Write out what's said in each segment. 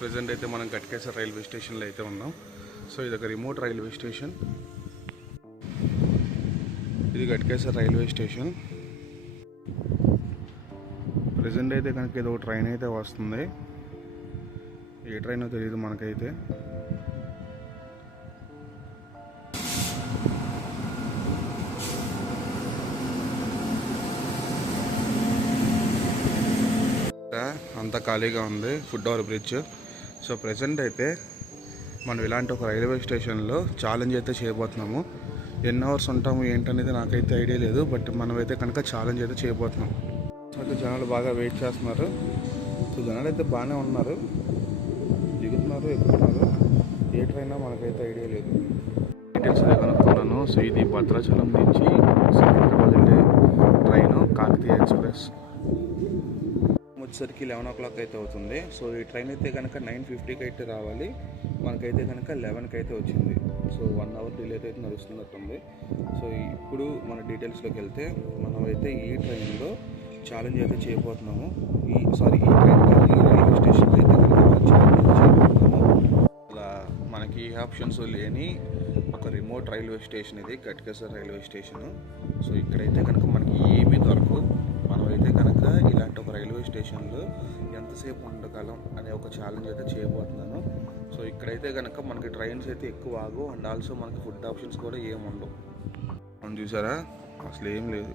Present అయితే మనం Ghatkesar railway స్టేషన్లో అయితే ఉన్నాం. సో ఇది ఒక రిమోట్ రైల్వే స్టేషన్. ఇది గట్కేసర్ రైల్వే స్టేషన్. ప్రెజెంట్ అయితే కనుక ఏదో ఒక ట్రైన్ అయితే వస్తుంది. ఏ ట్రైనో తెలియదు మనకైతే. అంతా ఖాళీగా ఉంది foot over bridge. So present అయితే మనం ఇలాంటి ఒక రైల్వే స్టేషన్లో ఛాలెంజ్ అయితే చేయబోతున్నాము. ఎన్ని అవర్స్ ఉంటాము ఏంటనేది నాకైతే ఐడియా లేదు, బట్ మనమైతే కనుక ఛాలెంజ్ అయితే చేయబోతున్నాం. సో జనాలు బాగా వెయిట్ చేస్తున్నారు. సో జనాలు అయితే బాగానే ఉన్నారు, దిగుతున్నారు, ఎక్కుతున్నారు. ఏ ట్రైనా మనకైతే ఐడియా లేదు. డీటెయిల్స్ అయితే కనుక్కున్నాను. సో ఇది భద్రాచలం నుంచి సికింద్రాబాద్ వెళ్ళే ట్రైన్ కాకతీయ ఎక్స్ప్రెస్. వచ్చేసరికి 11 o'clock అయితే అవుతుంది. సో ఈ ట్రైన్ అయితే కనుక 9:50కి అయితే రావాలి. మనకైతే కనుక 11కి అయితే వచ్చింది. సో 1 hour డిలే అయితే నడుస్తున్నట్టుంది. సో ఇప్పుడు మన డీటెయిల్స్లోకి వెళ్తే మనమైతే ఈ ట్రైన్లో ఛాలెంజ్ అయితే చేయబోతున్నాము. ఈ ట్రైన్లో ఈ రైల్వే స్టేషన్లో అయితే కనుక మనం ఛాలెంజ్ చేయబోతున్నాము. అలా మనకి ఆప్షన్స్ లేని ఒక రిమోట్ రైల్వే స్టేషన్ ఇది గట్కేసర్ రైల్వే స్టేషను. సో ఇక్కడైతే కనుక మనకి ఏమీ దొరకవు. మనమైతే కనుక ఇలాంటి ఒక రైల్వే స్టేషన్లో ఎంతసేపు ఉండగలం అనే ఒక ఛాలెంజ్ అయితే చేయబోతున్నాను. సో ఇక్కడైతే కనుక మనకి ట్రైన్స్ అయితే ఎక్కువ ఆగు, అండ్ ఆల్సో మనకి ఫుడ్ ఆప్షన్స్ కూడా ఏమి ఉండవు. మనం చూసారా, అసలు ఏం లేదు.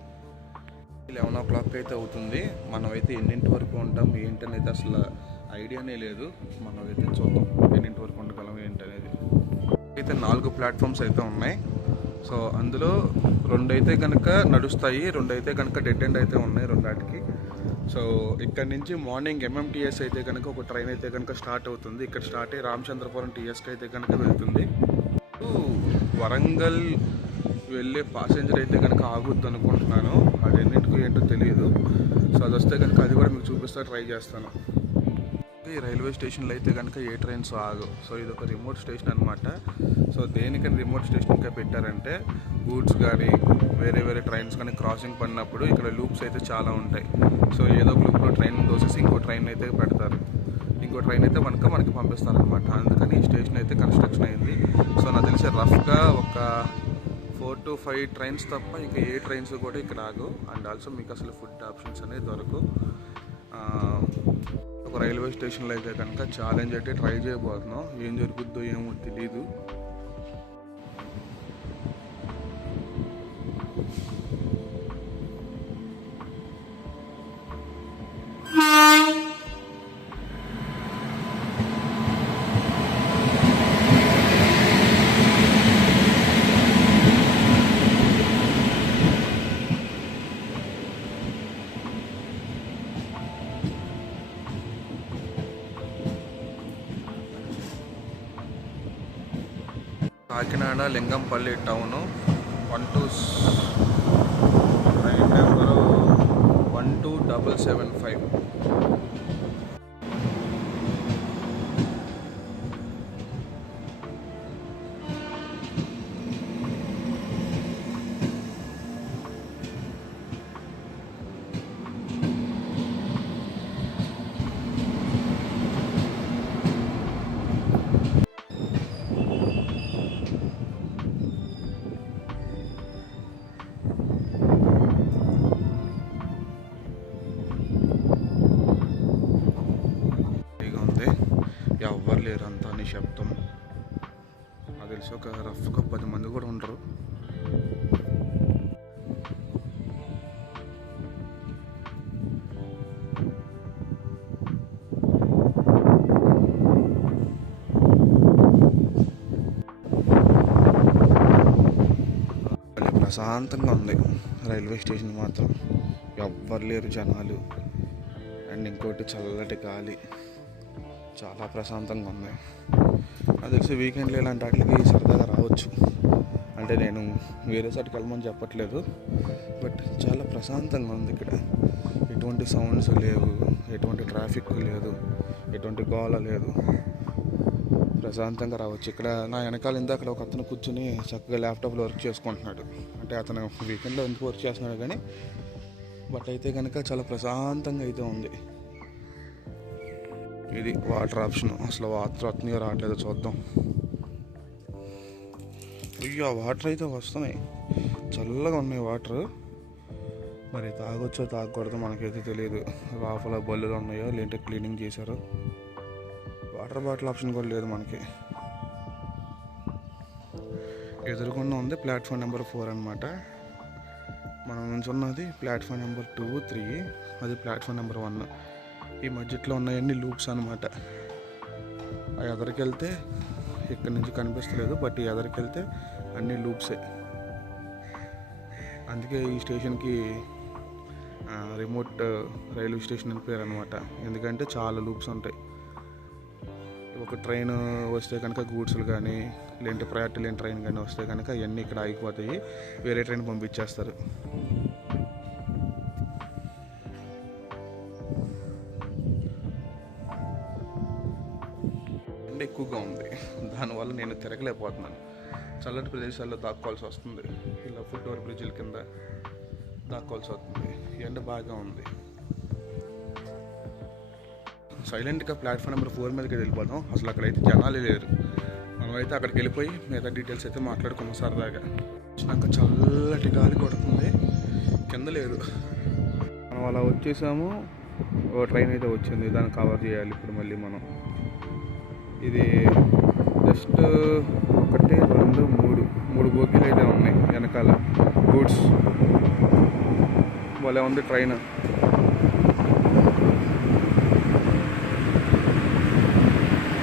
11 o'clock అయితే అవుతుంది. మనమైతే ఎన్నింటి వరకు ఉంటాం ఏంటనేది అసలు ఐడియానే లేదు. మనమైతే చూద్దాం ఎన్నింటి వరకు ఉండగలం ఏంటనేది. అయితే 4 ప్లాట్ఫామ్స్ అయితే ఉన్నాయి. సో అందులో 2 అయితే కనుక నడుస్తాయి, 2 అయితే కనుక డెడ్ ఎండ్ అయితే ఉన్నాయి రెండాటికి. సో ఇక్కడ నుంచి మార్నింగ్ MMTS అయితే కనుక ఒక ట్రైన్ అయితే కనుక స్టార్ట్ అవుతుంది. ఇక్కడ స్టార్ట్ అయ్యి రామచంద్రపురం TSకి అయితే కనుక వెళ్తుంది. వరంగల్ వెళ్ళే ప్యాసింజర్ అయితే కనుక ఆగుద్ది అనుకుంటున్నాను. అది ఎన్నింటికి ఏంటో తెలియదు. సో అది వస్తే కనుక అది కూడా మీకు చూపిస్తా ట్రై చేస్తాను. ఈ రైల్వే స్టేషన్లో అయితే కనుక ఏ ట్రైన్స్ ఆగు. సో ఇది ఒక రిమోట్ స్టేషన్ అనమాట. సో దేనికని రిమోట్ స్టేషన్గా పెట్టారంటే గూడ్స్ కానీ వేరే ట్రైన్స్ కానీ క్రాసింగ్ పడినప్పుడు ఇక్కడ లూప్స్ అయితే చాలా ఉంటాయి. సో ఏదో ఒక లూప్లో ట్రైన్ దోసేసి ఇంకో ట్రైన్ అయితే పెడతారు, ఇంకో ట్రైన్ అయితే మనకి పంపిస్తారు అనమాట. అందుకని ఈ స్టేషన్ అయితే కన్స్ట్రక్షన్ అయింది. సో నాకు తెలిసి రఫ్గా ఒక 4 to 5 ట్రైన్స్ తప్ప ఇంకా ఏ ట్రైన్స్ కూడా ఇక్కడ ఆగు. అండ్ ఆల్సో మీకు అసలు ఫుడ్ ఆప్షన్స్ అనేది దొరకవు. ఒక రైల్వే స్టేషన్లో అయితే కనుక ఛాలెంజ్ అయితే ట్రై చేయబోతున్నాం. ఏం జరుగుద్దో ఏమో తెలీదు. కాకినాడ లింగంపల్లి టౌను 12775. ఎవ్వరు లేరు, అంతా నిశ్శబ్దం. నాకు తెలిసి ఒక రఫ్గా 10 మంది కూడా ఉండరు. ప్రశాంతంగా ఉంది రైల్వే స్టేషన్ మాత్రం. ఎవ్వరు లేరు జనాలు. అండ్ ఇంకోటి చల్లటి గాలి, చాలా ప్రశాంతంగా ఉంది. నాకు తెలిసి వీకెండ్లో ఇలాంటి వాటికి సరదాగా రావచ్చు. అంటే నేను వేరే సైడ్కి వెళ్ళమని చెప్పట్లేదు, బట్ చాలా ప్రశాంతంగా ఉంది ఇక్కడ. ఎటువంటి సౌండ్స్ లేవు, ఎటువంటి ట్రాఫిక్ లేదు, ఎటువంటి గోల లేదు. ప్రశాంతంగా రావచ్చు. ఇక్కడ నా వెనకాల అక్కడ ఒక అతను కూర్చుని చక్కగా ల్యాప్టాప్లో వర్క్ చేసుకుంటున్నాడు. అంటే అతను వీకెండ్లో ఎందుకు వర్క్ చేస్తున్నాడు కానీ, బట్ అయితే కనుక చాలా ప్రశాంతంగా అయితే ఉంది. ఇది వాటర్ ఆప్షన్. అసలు వాటర్ వస్తున్నాయో రావట్లేదో చూద్దాం. అయ్యో వాటర్ అయితే వస్తున్నాయి, చల్లగా ఉన్నాయి వాటర్. మరి తాగొచ్చో తాగకూడదో మనకైతే తెలియదు. లోపల బల్లులు ఉన్నాయో లేదంటే క్లీనింగ్ చేశారో. వాటర్ బాటిల్ ఆప్షన్ కూడా లేదు మనకి. ఎదురుకుండా ఉంది ప్లాట్ఫామ్ నెంబర్ 4 అనమాట. మనం నుంచి ఉన్నది ప్లాట్ఫామ్ నెంబర్ 2, 3, అది ప్లాట్ఫామ్ నెంబర్ 1. ఈ మధ్యలో ఉన్నాయన్నీ లూప్స్ అనమాట. ఆ ఎదరికి వెళ్తే ఇక్కడ నుంచి కనిపిస్తలేదు, బట్ ఈ ఎదరికి వెళ్తే అన్ని లూప్సే. అందుకే ఈ స్టేషన్కి రిమోట్ రైల్వే స్టేషన్ అని పేరు అనమాట. ఎందుకంటే చాలా లూప్స్ ఉంటాయి. ఒక ట్రైన్ వస్తే కనుక గూడ్స్లు కానీ లేదంటే ప్రయారిటీ లేని ట్రైన్ కానీ వస్తే కనుక అవన్నీ ఇక్కడ ఆగిపోతాయి, వేరే ట్రైన్ పంపించేస్తారు. ఎండ ఎక్కువగా ఉంది, దానివల్ల నేను తిరగలేకపోతున్నాను. చల్లటి ప్రదేశాల్లో దాక్కోవాల్సి వస్తుంది. ఇలా ఫుట్ ఓవర్ బ్రిడ్జిల కింద దాక్కోవాల్సి వస్తుంది. ఎండ బాగా ఉంది. సైలెంట్గా ప్లాట్ఫామ్ నెంబర్ 4 మీదకి వెళ్ళిపోదాం. అసలు అక్కడైతే జనాలే లేరు. మనమైతే అక్కడికి వెళ్ళిపోయి మిగతా డీటెయిల్స్ అయితే మాట్లాడుకున్నాం సరదాగా. నాకు చల్లటి గాలి కొడుతుంది, కింద లేదు. మనం అలా వచ్చేసాము. ఓ ట్రైన్ అయితే వచ్చింది, దాన్ని కవర్ చేయాలి ఇప్పుడు మళ్ళీ మనం. ఇది జస్ట్ 1, 2, 3 బోగీలు అయితే ఉన్నాయి వెనకాల. గూడ్స్ భలే ఉంది ట్రైన్.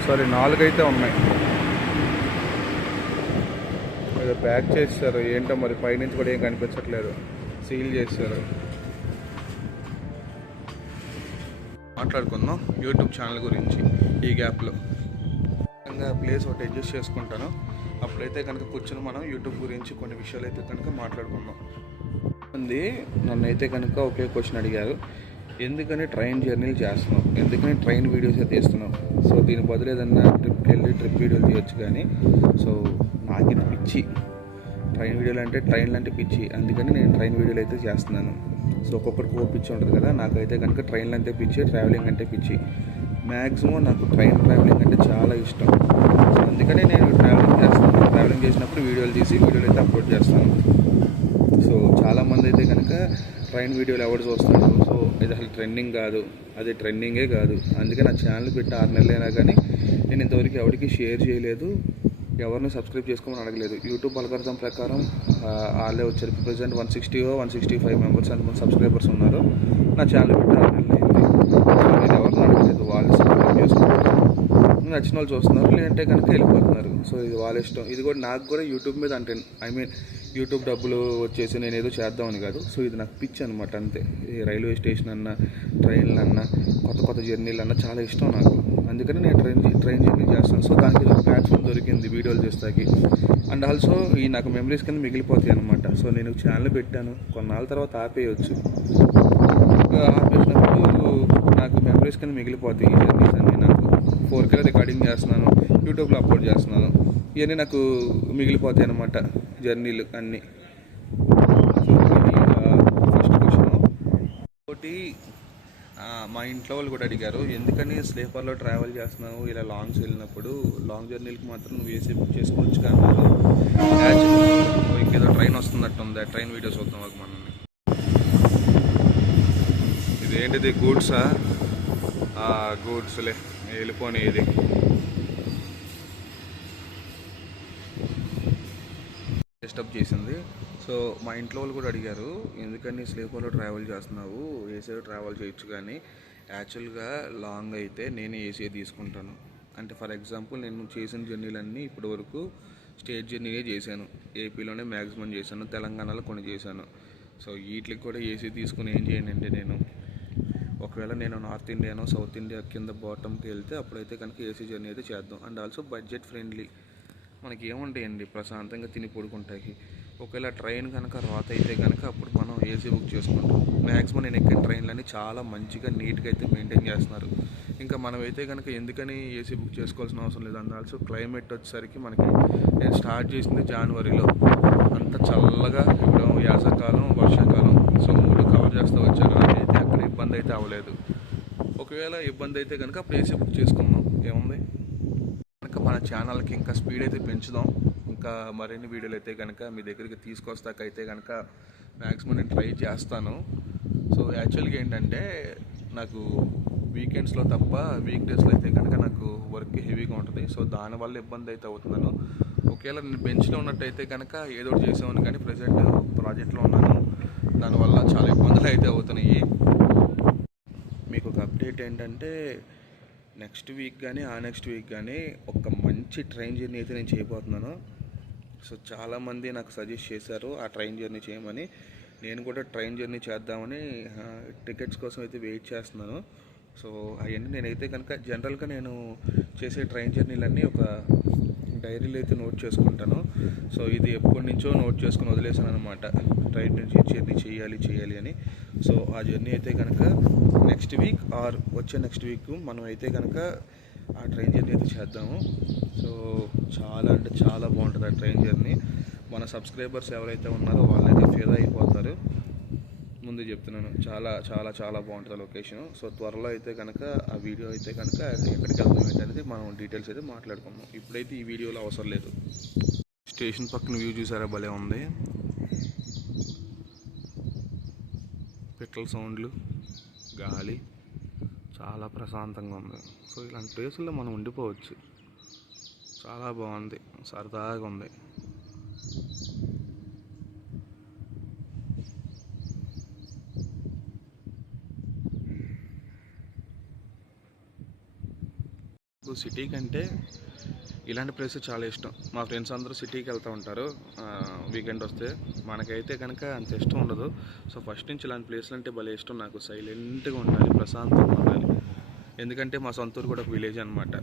సారీ 4 అయితే ఉన్నాయి. ఏదో ప్యాక్ చేస్తారు ఏంటో మరి, పైనుంచి కూడా ఏం కనిపించట్లేదు, సీల్ చేస్తారు. మాట్లాడుకుందాం యూట్యూబ్ ఛానల్ గురించి ఈ గ్యాప్లో. ప్లేస్ ఒకటి అడ్జస్ట్ చేసుకుంటాను, అప్పుడైతే కనుక కూర్చొని మనం యూట్యూబ్ గురించి కొన్ని విషయాలు అయితే కనుక మాట్లాడుకుందాం. నన్ను అయితే కనుక ఒకే క్వశ్చన్ అడిగారు, ఎందుకని ట్రైన్ జర్నీలు చేస్తున్నావు, ఎందుకని ట్రైన్ వీడియోస్ అయితే తీస్తున్నావు. సో దీని బదులు ఏదన్నా ట్రిప్కి వెళ్ళి ట్రిప్ వీడియోలు తీయొచ్చు కానీ, సో నాకు ఇది పిచ్చి. ట్రైన్ వీడియోలు అంటే ట్రైన్లు అంటే పిచ్చి, అందుకని నేను ట్రైన్ వీడియోలు అయితే చేస్తున్నాను. సో ఒక్కొక్కరికి ఓ పిచ్చి ఉంటుంది కదా, నాకైతే కనుక ట్రైన్లు అంటే పిచ్చి, ట్రావెలింగ్ అంటే పిచ్చి. మ్యాక్సిమం నాకు ట్రావెలింగ్ అంటే చాలా ఇష్టం. సో అందుకని నేను ట్రావెలింగ్ చేస్తాను. ట్రావెలింగ్ చేసినప్పుడు వీడియోలు తీసి వీడియోలు అయితే అప్లోడ్ చేస్తాను. సో చాలామంది అయితే కనుక ట్రైన్ వీడియోలు ఎవరు చూస్తారు, సో ఇది అసలు ట్రెండింగ్ కాదు, అది ట్రెండింగే కాదు. అందుకే నా ఛానల్ పెట్టి 6 నెలలైనా కానీ నేను ఇంతవరకు ఎవరికి షేర్ చేయలేదు, ఎవరిని సబ్స్క్రైబ్ చేసుకోమని అడగలేదు. యూట్యూబ్ అల్గోరిథం ప్రకారం వాళ్ళే వచ్చారు. ప్రజెంట్ 165 మెంబర్స్ అంతమంది సబ్స్క్రైబర్స్ ఉన్నారు. నా ఛానల్ పెట్టి 6 నెలలు అయింది. నేను ఎవరిని అడగలేదు, వాళ్ళు సబ్స్క్రైబ్ చేసుకుంటారు. నచ్చిన వాళ్ళు చూస్తున్నారు, లేదంటే కనుక వెళ్ళిపోతున్నారు. సో ఇది వాళ్ళ ఇష్టం. ఇది కూడా నాకు కూడా యూట్యూబ్ మీద అంటే యూట్యూబ్ డబ్బులు వచ్చేసి నేను ఏదో చేద్దామని కాదు. సో ఇది నాకు పిచ్చి అనమాట, అంతే. ఈ రైల్వే స్టేషన్ అన్నా, ట్రైన్లు అన్నా, కొత్త జర్నీలు అన్నా చాలా ఇష్టం నాకు. అందుకని నేను ట్రైన్ జర్నీ చేస్తాను. సో దానికి ఒక ప్లాట్ఫామ్ దొరికింది వీడియోలు చేస్తాకి. అండ్ ఆల్సో ఈ నాకు మెమరీస్ కింద మిగిలిపోతాయి అనమాట. సో నేను ఛానల్ పెట్టాను, కొన్నాళ్ళ తర్వాత ఆపేయచ్చు. ఆపేసినప్పుడు నాకు మెమరీస్ కింద మిగిలిపోతాయి ఈ జర్నీస్ అన్నీ. నాకు 4K రికార్డింగ్ చేస్తున్నాను, యూట్యూబ్లో అప్లోడ్ చేస్తున్నాను. ఇవన్నీ నాకు మిగిలిపోతాయి అన్నమాట, జర్నీలు అన్నీ. సో ఇది ఫస్ట్ క్వశ్చన్. ఒకటి మా ఇంట్లో వాళ్ళు కూడా అడిగారు, ఎందుకని స్లీపర్లో ట్రావెల్ చేస్తున్నావు, ఇలా లాంగ్స్ వెళ్ళినప్పుడు లాంగ్ జర్నీలకు మాత్రం నువ్వు ఏసీ బుక్ చేసుకోవచ్చు కానీ ఇంకేదో ట్రైన్ వస్తున్నట్టు ఉంది, ట్రైన్ వీడియోస్ వద్దాం మాకు మనల్ని. ఇదేంటిది గూడ్సా? గూడ్స్లే వెళ్ళిపోయి. ఇది డిస్టర్బ్ చేసింది. సో మా ఇంట్లో వాళ్ళు కూడా అడిగారు, ఎందుకని స్లీపర్లో ట్రావెల్ చేస్తున్నావు, ఏసీలో ట్రావెల్ చేయొచ్చు కానీ. యాక్చువల్గా లాంగ్ అయితే నేను ఏసీ తీసుకుంటాను. అంటే ఫర్ ఎగ్జాంపుల్ నేను చేసిన జర్నీలన్నీ ఇప్పటి వరకు స్టేట్ జర్నీయే చేశాను. ఏపీలోనే మ్యాక్సిమం చేశాను, తెలంగాణలో కొన్ని చేశాను. సో వీటికి కూడా ఏసీ తీసుకుని ఏం చేయండి అంటే, నేను ఒకవేళ నేను నార్త్ ఇండియానో సౌత్ ఇండియా కింద బాటమ్కి వెళ్తే అప్పుడైతే కనుక ఏసీ జర్నీ అయితే చేద్దాం. And also budget friendly. మనకి ఏముంటాయండి, ప్రశాంతంగా తిని పడుకుంటాయి. ఒకవేళ ట్రైన్ కనుక రాత అయితే కనుక అప్పుడు మనం ఏసీ బుక్ చేసుకుంటాం. మ్యాక్సిమం నేను ఎక్కిన ట్రైన్లన్నీ చాలా మంచిగా నీట్గా అయితే మెయింటైన్ చేస్తున్నారు. ఇంకా మనమైతే కనుక ఎందుకని ఏసీ బుక్ చేసుకోవాల్సిన అవసరం లేదు. అండ్ ఆల్సో క్లైమేట్ వచ్చేసరికి మనకి, నేను స్టార్ట్ చేసింది జనవరిలో, అంత చల్లగా. ఇప్పుడు యాసకాలం, వర్షాకాలం, సో 3 కవర్ చేస్తూ వచ్చాను. నాకైతే అక్కడ ఇబ్బంది అయితే అవ్వలేదు. ఒక ఒకవేళ ఇబ్బంది అయితే కనుక అప్పుడు ఏసీ బుక్ చేసుకుందాం, ఏముంది. కనుక మన ఛానల్కి ఇంకా స్పీడ్ అయితే పెంచుదాం. ఇంకా మరిన్ని వీడియోలు అయితే కనుక మీ దగ్గరికి తీసుకొస్తాకైతే కనుక మ్యాక్సిమం నేను ట్రై చేస్తాను. సో యాక్చువల్గా ఏంటంటే నాకు వీకెండ్స్లో తప్ప వీక్ డేస్లో అయితే కనుక నాకు వర్క్ హెవీగా ఉంటుంది. సో దానివల్ల ఇబ్బంది అయితే అవుతున్నాను. ఒకవేళ నేను బెంచ్లో ఉన్నట్టయితే కనుక ఏదో ఒకటి చేసేవాను, కానీ ప్రజెంట్ ప్రాజెక్ట్లో ఉన్నాను. దానివల్ల చాలా ఇబ్బందులు అయితే అవుతున్నాయి. మీకు ఒక అప్డేట్ ఏంటంటే నెక్స్ట్ వీక్ కానీ నెక్స్ట్ వీక్ కానీ ఒక మంచి ట్రైన్ జర్నీ అయితే నేను చేయబోతున్నాను. సో చాలామంది నాకు సజెస్ట్ చేశారు ఆ ట్రైన్ జర్నీ చేయమని. నేను కూడా ట్రైన్ జర్నీ చేద్దామని టికెట్స్ కోసం అయితే వెయిట్ చేస్తున్నాను. సో అవన్నీ నేనైతే కనుక జనరల్గా నేను చేసే ట్రైన్ జర్నీలన్నీ ఒక డైరీలో అయితే నోట్ చేసుకుంటాను. సో ఇది ఎప్పటి నుంచో నోట్ చేసుకుని వదిలేసాను అనమాట, ట్రైన్ నుంచి జర్నీ చేయాలి అని. సో ఆ జర్నీ అయితే కనుక నెక్స్ట్ వీక్ ఆర్ వచ్చే నెక్స్ట్ వీక్ మనం అయితే కనుక ఆ ట్రైన్ జర్నీ అయితే చేద్దాము. సో చాలా అంటే చాలా బాగుంటుంది ఆ ట్రైన్ జర్నీ. మన సబ్స్క్రైబర్స్ ఎవరైతే ఉన్నారో వాళ్ళైతే ఫిదా అయిపోతారు, ముందు చెప్తున్నాను. చాలా చాలా చాలా బాగుంటుంది లొకేషన్. సో త్వరలో అయితే కనుక ఆ వీడియో అయితే కనుక ఎక్కడికి వెళ్తాం ఏంటనేది మనం డీటెయిల్స్ అయితే మాట్లాడుకుందాం. ఇప్పుడైతే ఈ వీడియోలో అవసరం లేదు. స్టేషన్ పక్కన వ్యూ చూసారా, భలే ఉంది. పెట్రోల్ సౌండ్లు, గాలి చాలా ప్రశాంతంగా ఉంది. సో ఇలాంటి ప్లేసుల్లో మనం ఉండిపోవచ్చు. చాలా బాగుంది, సరదాగా ఉంది. సిటీ కంటే ఇలాంటి ప్లేసెస్ చాలా ఇష్టం. మా ఫ్రెండ్స్ అందరూ సిటీకి వెళ్తూ ఉంటారు వీకెండ్ వస్తే. మనకైతే కనుక అంత ఇష్టం ఉండదు. సో ఫస్ట్ నుంచి ఇలాంటి ప్లేస్లు అంటే భలే ఇష్టం నాకు. సైలెంట్గా ఉండాలి, ప్రశాంతంగా ఉండాలి. ఎందుకంటే మా సొంత ఊరు కూడా ఒక విలేజ్ అనమాట.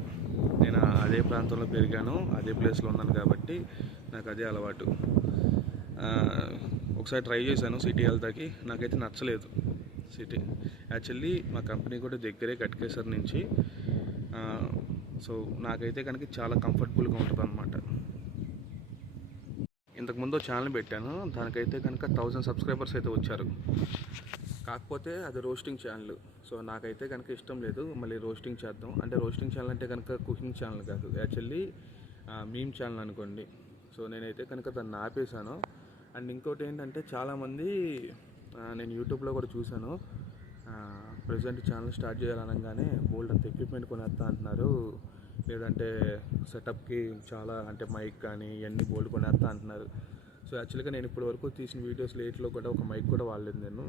నేను అదే ప్రాంతంలో పెరిగాను, అదే ప్లేస్లో ఉన్నాను కాబట్టి నాకు అదే అలవాటు. ఒకసారి ట్రై చేశాను సిటీ వెళ్తాకి, నాకైతే నచ్చలేదు సిటీ. యాక్చువల్లీ మా కంపెనీ కూడా దగ్గరే కట్కేసర్ నుంచి. సో నాకైతే కనుక చాలా కంఫర్టబుల్గా ఉంటుంది అనమాట. ఇంతకుముందు ఛానల్ పెట్టాను, దానికైతే కనుక 1000 సబ్స్క్రైబర్స్ అయితే వచ్చారు. కాకపోతే అది రోస్టింగ్ ఛానల్. సో నాకైతే కనుక ఇష్టం లేదు మళ్ళీ రోస్టింగ్ చేద్దాం అంటే. రోస్టింగ్ ఛానల్ అంటే కనుక కుకింగ్ ఛానల్ కాదు, యాక్చువల్లీ మీమ్ ఛానల్ అనుకోండి. సో నేనైతే కనుక దాన్ని ఆపేశాను. అండ్ ఇంకోటి ఏంటంటే చాలామంది నేను యూట్యూబ్లో కూడా చూశాను, ప్రజెంట్ ఛానల్ స్టార్ట్ చేయాలనగానే బోల్డ్ అంత ఎక్విప్మెంట్ కొనేస్తా అంటున్నారు, లేదంటే సెటప్కి చాలా అంటే మైక్ కానీ ఇవన్నీ బోల్డ్ కొనేస్తా అంటున్నారు. సో యాక్చువల్గా నేను ఇప్పటి వరకు తీసిన వీడియోస్ లేట్లో కూడా ఒక మైక్ కూడా వాడలేదు నేను.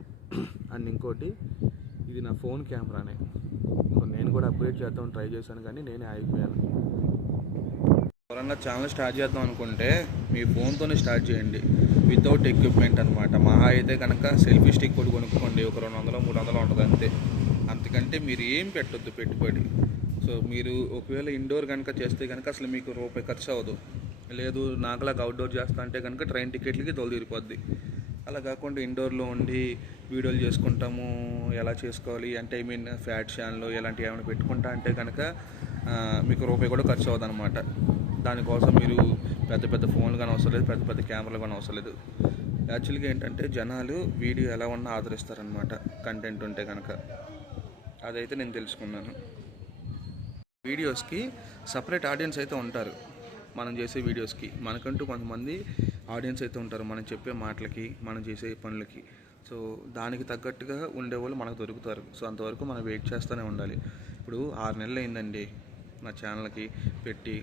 అండ్ ఇంకోటి, ఇది నా ఫోన్ కెమెరానే. సో నేను కూడా అప్గ్రేడ్ చేద్దామని ట్రై చేశాను, కానీ నేనే ఆగిపోయాను. ఎవరన్నా ఛానల్ స్టార్ట్ చేద్దాం అనుకుంటే మీ ఫోన్తోనే స్టార్ట్ చేయండి, వితౌట్ ఎక్విప్మెంట్ అనమాట. మహా అయితే కనుక సెల్ఫీ స్టిక్ కూడా కొనుక్కోండి, ఒక 200-300 ఉంటుంది అంతే. అంతకంటే మీరు ఏం పెట్టొద్దు పెట్టుబడి. సో మీరు ఒకవేళ ఇండోర్ కనుక చేస్తే కనుక అసలు మీకు రూపాయి ఖర్చు అవ్వదు. లేదు నాకులాగా అవుట్డోర్ చేస్తా అంటే కనుక ట్రైన్ టికెట్లకి తోలుదీరిపోద్ది. అలా కాకుండా ఇండోర్లో ఉండి వీడియోలు చేసుకుంటాము, ఎలా చేసుకోవాలి అంటే ఐ మీన్ ఫ్యాట్ ఛానల్ ఇలాంటివి ఏమైనా పెట్టుకుంటా అంటే కనుక మీకు రూపాయి కూడా ఖర్చు అవ్వదు అనమాట. దానికోసం మీరు పెద్ద పెద్ద ఫోన్లు కానీ అవసరం లేదు, పెద్ద పెద్ద కెమెరాలు కానీ అవసరం లేదు. యాక్చువల్గా ఏంటంటే జనాలు వీడియో ఎలా ఉన్నా ఆదరిస్తారనమాట, కంటెంట్ ఉంటే కనుక. అదైతే నేను తెలుసుకున్నాను. వీడియోస్కి సపరేట్ ఆడియన్స్ అయితే ఉంటారు. మనం చేసే వీడియోస్కి మనకంటూ కొంతమంది ఆడియన్స్ అయితే ఉంటారు, మనం చెప్పే మాటలకి, మనం చేసే పనులకి. సో దానికి తగ్గట్టుగా ఉండేవాళ్ళు మనకు దొరుకుతారు. సో అంతవరకు మనం వెయిట్ చేస్తూనే ఉండాలి. ఇప్పుడు 6 నెలలు అయిందండి నా ఛానల్కి పెట్టి,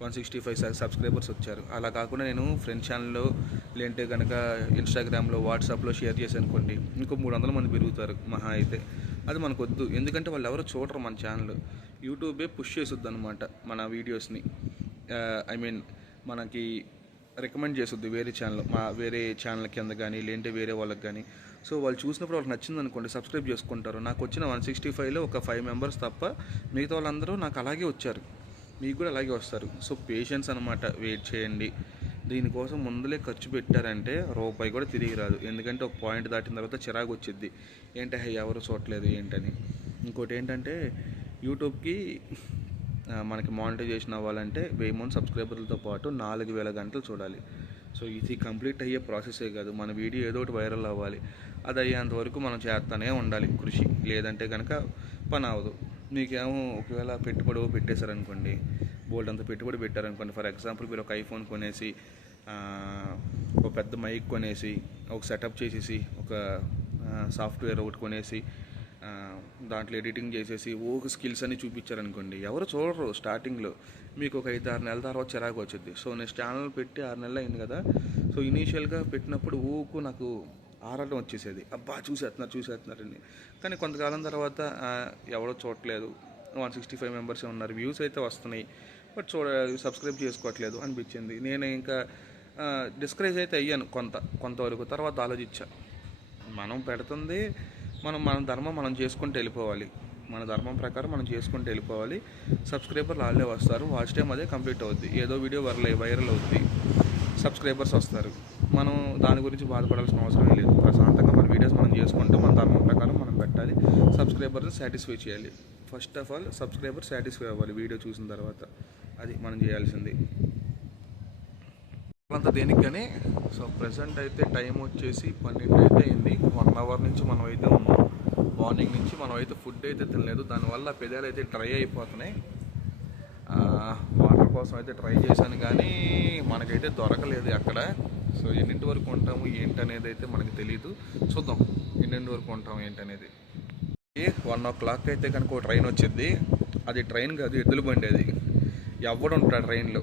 165 సబ్స్క్రైబర్స్ వచ్చారు. అలా కాకుండా నేను ఫ్రెండ్స్ ఛానల్లో లేదంటే కనుక ఇన్స్టాగ్రామ్లో వాట్సాప్లో షేర్ చేశాను అనుకోండి, ఇంకో 300 మంది పెరుగుతారు మహా అయితే. అది మనకు వద్దు, ఎందుకంటే వాళ్ళు ఎవరు చూడరు మన ఛానల్. యూట్యూబే పుష్ చేస్తుంది అనమాట మన వీడియోస్ని. ఐ మీన్ మనకి రికమెండ్ చేస్తుంది వేరే ఛానల్ కింద కానీ లేదంటే వేరే వాళ్ళకి కానీ. సో వాళ్ళు చూసినప్పుడు వాళ్ళకి నచ్చింది అనుకోండి, సబ్స్క్రైబ్ చేసుకుంటారు. నాకు వచ్చిన 165లో ఒక 5 మెంబర్స్ తప్ప మిగతా వాళ్ళందరూ నాకు అలాగే వచ్చారు, మీకు కూడా అలాగే వస్తారు. సో పేషెన్స్ అనమాట, వెయిట్ చేయండి. దీనికోసం ముందులే ఖర్చు పెట్టారంటే రూపాయి కూడా తిరిగి రాదు. ఎందుకంటే ఒక పాయింట్ దాటిన తర్వాత చిరాకు వచ్చింది, ఏంటి ఎవరు చూడలేదు ఏంటని. ఇంకోటి ఏంటంటే యూట్యూబ్కి మనకి మానిటైజేషన్ అవ్వాలంటే 1000 మంది సబ్స్క్రైబర్లతో పాటు 4000 గంటలు చూడాలి. సో ఇది కంప్లీట్ అయ్యే ప్రాసెసే కాదు, మన వీడియో ఏదో ఒకటి వైరల్ అవ్వాలి. అది అయ్యేంత వరకు మనం చేస్తూనే ఉండాలి కృషి, లేదంటే కనుక పని అవ్వదు. మీకేమో ఒకవేళ పెట్టుబడి పెట్టేశారనుకోండి, బోల్డ్ అంత పెట్టుబడి పెట్టారనుకోండి, ఫర్ ఎగ్జాంపుల్ మీరు ఒక ఐఫోన్ కొనేసి ఒక పెద్ద మైక్ కొనేసి ఒక సెటప్ చేసేసి ఒక సాఫ్ట్వేర్ ఒకటి కొనేసి దాంట్లో ఎడిటింగ్ చేసేసి స్కిల్స్ అన్ని చూపించారనుకోండి, ఎవరు చూడరు స్టార్టింగ్లో. మీకు ఒక 5-6 నెలల తర్వాత చిరాకు వచ్చింది. సో నేను ఛానల్ పెట్టి 6 నెలలు అయింది కదా. సో ఇనీషియల్గా పెట్టినప్పుడు నాకు ఆరాటం వచ్చేసేది, అబ్బా చూసేస్తున్నారని. కానీ కొంతకాలం తర్వాత ఎవరో చూడట్లేదు, 165 మెంబర్సే ఉన్నారు, వ్యూస్ అయితే వస్తున్నాయి, బట్ సబ్స్క్రైబ్ చేసుకోవట్లేదు అనిపించింది. నేను ఇంకా డిస్కరేజ్ అయితే అయ్యాను కొంతవరకు. తర్వాత ఆలోచించా, మనం పెడుతుంది మన ధర్మం మనం చేసుకుంటూ వెళ్ళిపోవాలి, మన ధర్మం ప్రకారం మనం చేసుకుంటూ వెళ్ళిపోవాలి. సబ్స్క్రైబర్లు వాళ్ళే వస్తారు, వాచ్ టైం అదే కంప్లీట్ అవుద్ది, ఏదో వీడియో వైరల్ అవుద్ది, సబ్స్క్రైబర్స్ వస్తారు. మనం దాని గురించి బాధపడాల్సిన అవసరం లేదు. ప్రశాంతంగా మన వీడియోస్ మనం చేసుకుంటూ మన ధర్మం ప్రకారం మనం పెట్టాలి, సబ్స్క్రైబర్ని సాటిస్ఫై చేయాలి. First of all subscriber satisfy అవ్వాలి వీడియో చూసిన తర్వాత, అది మనం చేయాల్సింది. అంతా దేనికి కానీ. సో ప్రజెంట్ అయితే టైం వచ్చేసి 12 అయితే అయింది. 1 అవర్ నుంచి మనం అయితే ఉన్నాం. మార్నింగ్ నుంచి మనం అయితే ఫుడ్ అయితే తినలేదు, దానివల్ల పెదాలు అయితే డ్రై అయిపోతున్నాయి. వాటర్ కోసం అయితే ట్రై చేశాను కానీ మనకైతే దొరకలేదు అక్కడ. సో ఎన్నింటి వరకు ఉంటాము ఏంటనేది అయితే మనకు తెలియదు, చూద్దాం ఎన్నింటి వరకు ఉంటాము ఏంటనేది. 1 o'clock అయితే కనుక ఒక ట్రైన్ వచ్చింది, అది ట్రైన్ కాదు ఎద్దుల బండి. అది ఎవడు ఉంటాడు ట్రైన్లో,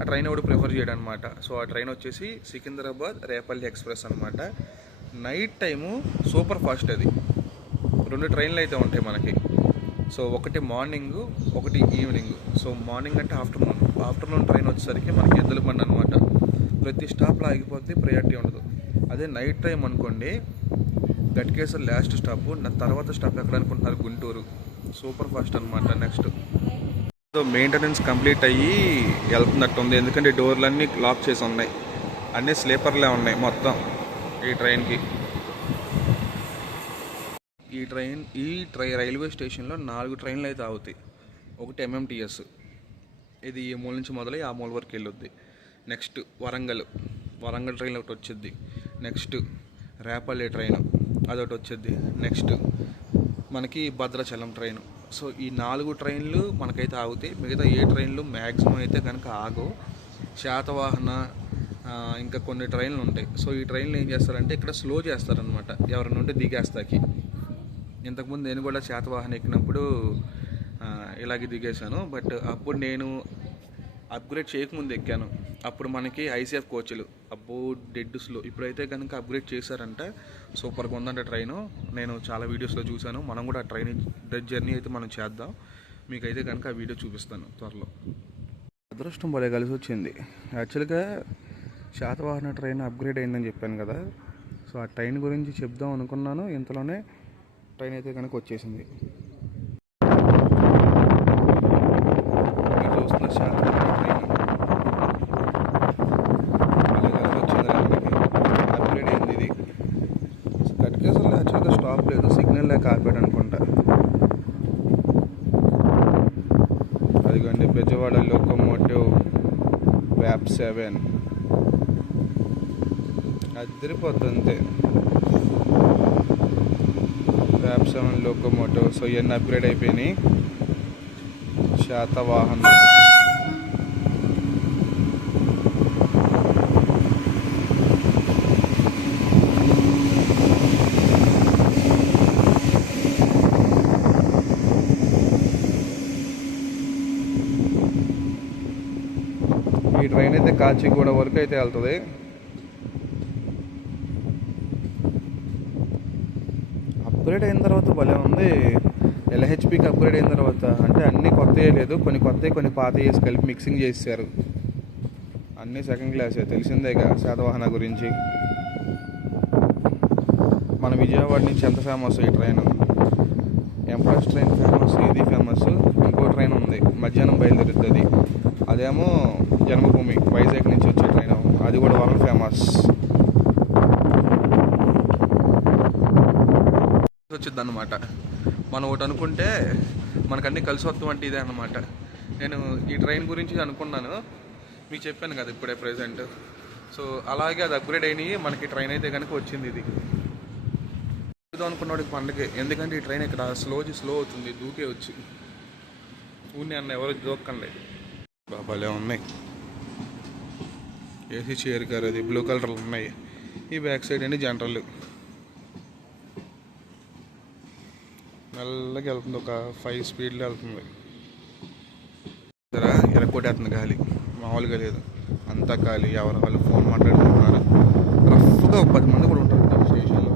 ఆ ట్రైన్ ఎవడు ప్రిఫర్ చేయడం అనమాట. సో ఆ ట్రైన్ వచ్చేసి సికింద్రాబాద్ రేపల్లి ఎక్స్ప్రెస్ అనమాట. నైట్ టైము సూపర్ ఫాస్ట్, అది 2 ట్రైన్లు అయితే ఉంటాయి మనకి. సో ఒకటి మార్నింగ్, ఒకటి ఈవినింగ్. సో మార్నింగ్ అంటే ఆఫ్టర్నూన్ ట్రైన్ వచ్చేసరికి మనకి ఎద్దుల బండి అనమాట. ప్రతి స్టాప్లో ఆగిపోతే ప్రయారిటీ ఉండదు. అదే నైట్ టైం అనుకోండి, గట్కేసర్ లాస్ట్ స్టాప్, తర్వాత స్టాప్ ఎక్కడ అనుకుంటున్నారు, గుంటూరు. సూపర్ ఫాస్ట్ అనమాట. నెక్స్ట్ సో మెయింటెనెన్స్ కంప్లీట్ అయ్యి వెళ్తున్నట్టు ఉంది, ఎందుకంటే డోర్లన్నీ లాక్ చేసి ఉన్నాయి, అన్నీ స్లీపర్లే ఉన్నాయి మొత్తం ఈ ట్రైన్కి. ఈ రైల్వే స్టేషన్లో 4 ట్రైన్లు అయితే ఆగుతాయి. ఒకటి MMTS, ఇది ఈ మూల నుంచి మొదలై ఆ మూల వరకు వెళ్ళొద్ది. నెక్స్ట్ వరంగల్ ట్రైన్ ఒకటి వచ్చింది. నెక్స్ట్ రేపల్లి ట్రైన్ అదొకటి వచ్చింది. నెక్స్ట్ మనకి భద్రాచలం ట్రైన్. సో ఈ 4 ట్రైన్లు మనకైతే ఆగుతాయి. మిగతా ఏ ట్రైన్లు మ్యాక్సిమం అయితే కనుక ఆగవు. శాతవాహన ఇంకా కొన్ని ట్రైన్లు ఉంటాయి. సో ఈ ట్రైన్లు ఏం చేస్తారంటే ఇక్కడ స్లో చేస్తారనమాట, ఎవరి నుండి దిగేస్తాకి. ఇంతకుముందు నేను కూడా శాతవాహన ఎక్కినప్పుడు ఇలాగే దిగేశాను, బట్ అప్పుడు నేను అప్గ్రేడ్ చేయకముందు ఎక్కాను. అప్పుడు మనకి ICF కోచ్లు, అబ్బో డెడ్ స్లో. ఇప్పుడైతే కనుక అప్గ్రేడ్ చేశారంట, సూపర్గా ఉందంటే ట్రైను. నేను చాలా వీడియోస్లో చూశాను. మనం కూడా ఆ ట్రైన్ జర్నీ అయితే మనం చేద్దాం, మీకైతే కనుక ఆ వీడియో చూపిస్తాను త్వరలో. అదృష్టం భలే కలిసి వచ్చింది. యాక్చువల్గా శాతవాహన ట్రైన్ అప్గ్రేడ్ అయిందని చెప్పాను కదా, సో ఆ ట్రైన్ గురించి చెప్దాం అనుకున్నాను, ఇంతలోనే ట్రైన్ అయితే కనుక వచ్చేసింది. మీరు చూస్తున్న శాతవాహన ట్రైన్ అప్గ్రేడ్ అయింది. ఇది కట్కేసర్లో యాక్చువల్గా స్టాప్ లేదు, సిగ్నల్ లేక ఆపాడు అనుకుంటా. అదిగోండి బెజవాడ లోకోమోటివ్ వ్యాప్ 7 అదిరిపోద్ది అంతే. వ్యాప్ 7 లోకోమోటివ్. సో ఇవన్నీ అప్గ్రేడ్ అయిపోయినాయి. శాతవాహన ఈ ట్రైన్ అయితే కాచిగూడ వరకు అయితే వెళ్తుంది. అప్గ్రేడ్ అయిన తర్వాత భలే ఉంది. LHPకి అప్గ్రేడ్ అయిన తర్వాత అంటే అన్నీ కొత్తయే లేదు, కొన్ని కొత్తవి కొన్ని పాత వేసి కలిపి మిక్సింగ్ చేశారు. అన్నీ సెకండ్ క్లాసే, తెలిసిందేగా శాతవాహన గురించి. మన విజయవాడ నుంచి ఎంత ఫేమస్ ఈ ట్రైన్. ఎంప్రెస్ ట్రైన్ ఫేమస్, ఇది ఫేమస్. ఇంకో ట్రైన్ ఉంది మధ్యాహ్నం బయలుదేరుతుంది, అదేమో జన్మభూమి వైజాగ్ నుంచి వచ్చే ట్రైన్, అది కూడా వరల్డ్ ఫేమస్. వచ్చింది అన్నమాట. మనం ఒకటి అనుకుంటే మనకన్నీ కలిసి వస్తాం అంటే ఇదే అన్నమాట. నేను ఈ ట్రైన్ గురించి అనుకున్నాను, మీకు చెప్పాను కదా ఇప్పుడే. ప్రజెంట్ సో అలాగే అది అప్గ్రేడ్ అయినాయి మనకి ట్రైన్ అయితే కనుక వచ్చింది. ఇది అనుకున్నవాడికి పండగే, ఎందుకంటే ఈ ట్రైన్ ఇక్కడ స్లో అవుతుంది, దూకే వచ్చి ఊరిని అన్న ఎవరు దూక్కండి. బాబాలే ఉన్నాయి ఏసీ చైర్ కారు, అది బ్లూ కలర్లు ఉన్నాయి. ఈ బ్యాక్ సైడ్ అండి జనరల్ మెల్లగా వెళ్తుంది, ఒక 5 స్పీడ్లో వెళ్తుంది. ఎరక్కొట్టేస్తుంది గాలి, మామూలుగా లేదు, అంతా గాలి. ఎవరు వాళ్ళు ఫోన్ మాట్లాడుకుంటున్నారు. రఫ్గా ఒక 10 మంది కూడా ఉంటారు స్టేషన్లో.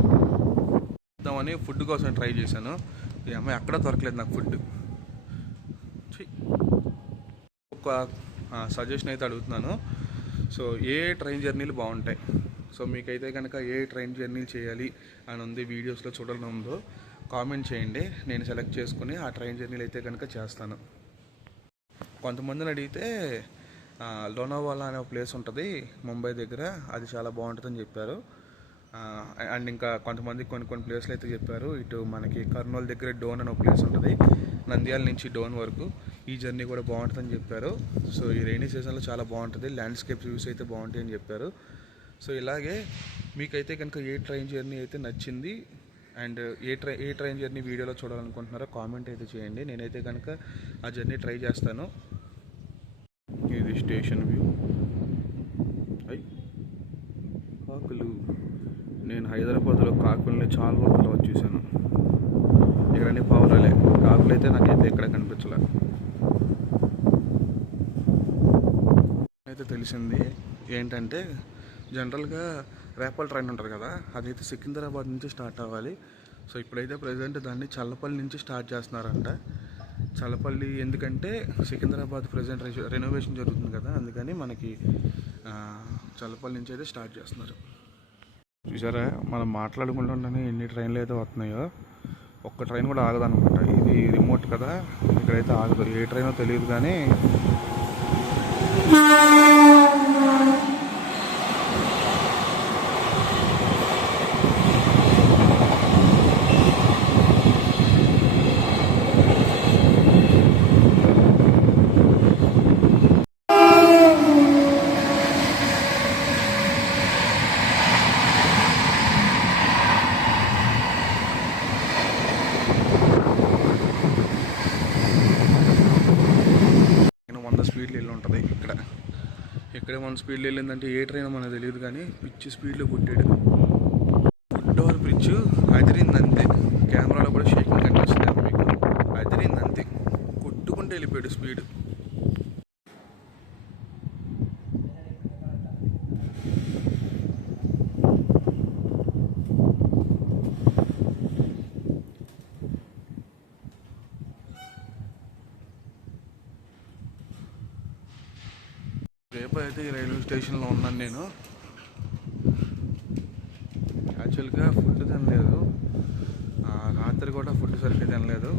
అని ఫుడ్ కోసం ట్రై చేశాను, ఈ అమ్మాయి అక్కడ దొరకలేదు నాకు ఫుడ్. ఒక సజెషన్ అయితే అడుగుతున్నాను. సో ఏ ట్రైన్ జర్నీలు బాగుంటాయి? సో మీకైతే కనుక ఏ ట్రైన్ జర్నీలు చేయాలి అని ఉంది, వీడియోస్లో చూడాలని ఉందో కామెంట్ చేయండి. నేను సెలెక్ట్ చేసుకుని ఆ ట్రైన్ జర్నీలు అయితే కనుక చేస్తాను. కొంతమందిని అడిగితే లోనావాలా అనే ఒక ప్లేస్ ఉంటుంది ముంబై దగ్గర, అది చాలా బాగుంటుందని చెప్పారు. అండ్ ఇంకా కొంతమంది కొన్ని ప్లేస్లు అయితే చెప్పారు. ఇటు మనకి కర్నూలు దగ్గర డోన్ అనే ఒక ప్లేస్ ఉంటుంది, నంద్యాల నుంచి డోన్ వరకు ఈ జర్నీ కూడా బాగుంటుందని చెప్పారు. సో ఈ రైనీ సీజన్లో చాలా బాగుంటుంది, ల్యాండ్స్కేప్ వ్యూస్ అయితే బాగుంటాయని చెప్పారు. సో ఇలాగే మీకైతే కనుక ఏ ట్రైన్ జర్నీ అయితే నచ్చింది అండ్ ఏ ట్రైన్ జర్నీ వీడియోలో చూడాలనుకుంటున్నారో కామెంట్ అయితే చేయండి. నేనైతే కనుక ఆ జర్నీ ట్రై చేస్తాను. ఇది స్టేషన్ వ్యూ. కాకులు, నేను హైదరాబాద్లో కాకుల్ని చాలా రోజులు చూశాను, ఇక్కడ అన్ని పావురాలే, కాకులు అయితే నాకైతే ఎక్కడ కనిపించలే. అయితే తెలిసింది ఏంటంటే జనరల్గా రేపల్ ట్రైన్ ఉంటుంది కదా, అదైతే సికింద్రాబాద్ నుంచి స్టార్ట్ అవ్వాలి. సో ఇప్పుడైతే ప్రజెంట్ దాన్ని చల్లపల్లి నుంచి స్టార్ట్ చేస్తున్నారంట. చల్లపల్లి ఎందుకంటే సికింద్రాబాద్ ప్రజెంట్ రెనోవేషన్ జరుగుతుంది కదా, అందుకని మనకి చల్లపల్లి నుంచి అయితే స్టార్ట్ చేస్తున్నారు. చూసారా, మనం మాట్లాడుకుంటుంటేనే ఎన్ని ట్రైన్లు అయితే వస్తున్నాయో, ఒక్క ట్రైన్ కూడా ఆగదనమాట. ఇది రిమోట్ కదా, ఇక్కడైతే ఆగదు. ఏ ట్రైనో తెలియదు కానీ స్పీడ్లో వెళ్ళి ఉంటుంది. ఇక్కడే 1 స్పీడ్లో వెళ్ళిందంటే ఏ ట్రైన్ మనకు తెలియదు కానీ పిచ్చి స్పీడ్లో కొట్టాడు. ఫుట్ ఓవర్ బ్రిడ్జ్ అదిరింది అంతే, కెమెరాలో కూడా షేకింగ్ కనిపిస్తుంది మీకు, అదిరింది అంతే, కొట్టుకుంటూ వెళ్ళిపోయాడు స్పీడ్. రేపు అయితే ఈ రైల్వే స్టేషన్లో ఉన్నాను నేను. యాక్చువల్గా ఫుడ్ తినలేదు, రాత్రి కూడా ఫుడ్ సరిగ్గా తినలేదు,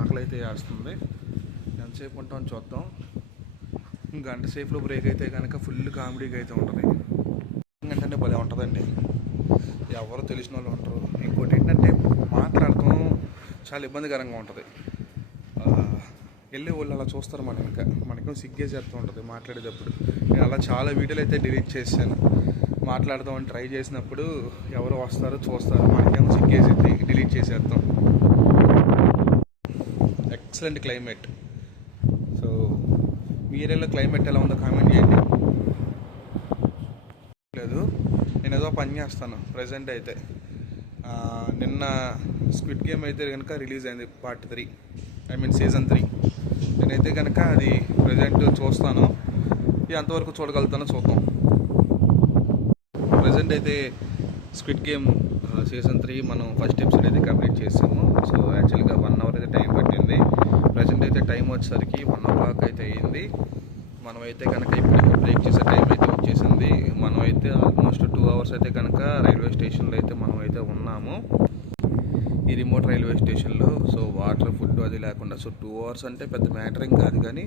ఆకలి అయితే వేస్తుంది. ఎంతసేపు ఉంటామని చూద్దాం. గంట సేపులో బ్రేక్ అయితే కనుక ఫుల్ కామెడీగా అయితే ఉంటుంది. ఎందుకంటే భలే ఉంటుందండి, ఎవరు తెలిసిన వాళ్ళు ఉంటారు. ఇంకోటి ఏంటంటే మాట్లాడటం చాలా ఇబ్బందికరంగా ఉంటుంది. వెళ్ళే వాళ్ళు అలా చూస్తారు, మనకేమో సిగ్గేసేస్తూ ఉంటుంది మాట్లాడేటప్పుడు. నేను అలా చాలా వీడియోలు అయితే డిలీట్ చేశాను. మాట్లాడదామని ట్రై చేసినప్పుడు ఎవరు వస్తారో చూస్తారు, మనకేమో సిగ్గేసేది, డిలీట్ చేసేస్తాం. Excellent climate. సో మీ ఏరియాలో క్లైమేట్ ఎలా ఉందో కామెంట్ చేయండి. లేదు, నేను ఏదో పని చేస్తాను ప్రజెంట్ అయితే. నిన్న స్క్విడ్ గేమ్ అయితే కనుక రిలీజ్ అయింది పార్ట్ 3, సీజన్ 3. నేనైతే కనుక అది ప్రజెంట్ చూస్తాను, ఎంతవరకు చూడగలుగుతానో చూద్దాం. ప్రజెంట్ అయితే స్క్విడ్ గేమ్ సీజన్ 3 మనం ఫస్ట్ ఎపిసోడ్ అయితే కంప్లీట్ చేసాము. సో యాక్చువల్గా 1 అవర్ అయితే టైం పట్టింది. ప్రజెంట్ అయితే టైం వచ్చేసరికి 1 o'clock అయితే అయ్యింది. మనమైతే కనుక ఇప్పుడు బ్రేక్ చేసే టైం అయితే వచ్చేసింది. మనమైతే ఆల్మోస్ట్ 2 hours అయితే కనుక రైల్వే స్టేషన్లో అయితే మనమైతే ఉన్నాము, ఈ రిమోట్ రైల్వే స్టేషన్లో. సో వాటర్, ఫుడ్ అది లేకుండా. సో 2 hours అంటే పెద్ద మ్యాటర్ ఏం కాదు, కానీ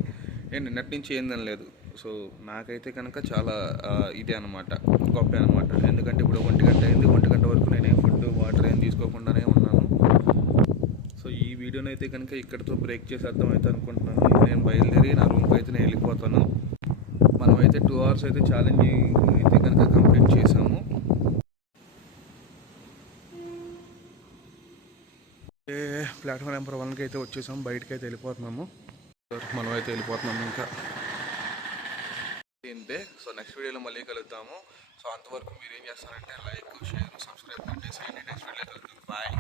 నేను నిన్నటి నుంచి ఏందని లేదు. సో నాకైతే కనుక చాలా ఇదే అనమాట, గొప్ప అనమాట. ఎందుకంటే ఇప్పుడు 1 గంట అయింది, 1 గంట వరకు నేనేం ఫుడ్, వాటర్ ఏం తీసుకోకుండానే ఉన్నాను. సో ఈ వీడియోని అయితే కనుక ఇక్కడితో బ్రేక్ చేసేద్దాం అయితే అనుకుంటున్నాను. నేను బయలుదేరి నా రూమ్కి అయితే నేను వెళ్ళిపోతాను. మనమైతే 2 hours అయితే ఛాలెంజింగ్ అయితే కనుక కంప్లీట్ చేసాము. ప్లాట్ఫామ్ నెంబర్ 1కి అయితే వచ్చేసాము. బయటకి అయితే వెళ్ళిపోతున్నాము. మనం అయితే వెళ్ళిపోతున్నాము ఇంకా ఏంటే. సో నెక్స్ట్ వీడియోలో మళ్ళీ కలుద్దాము. సో అంతవరకు మీరు ఏం చేస్తారంటే లైక్, షేర్, సబ్స్క్రైబ్ చేసేయండి. నెక్స్ట్ వీడియోలో కలుద్దాం. బాయ్.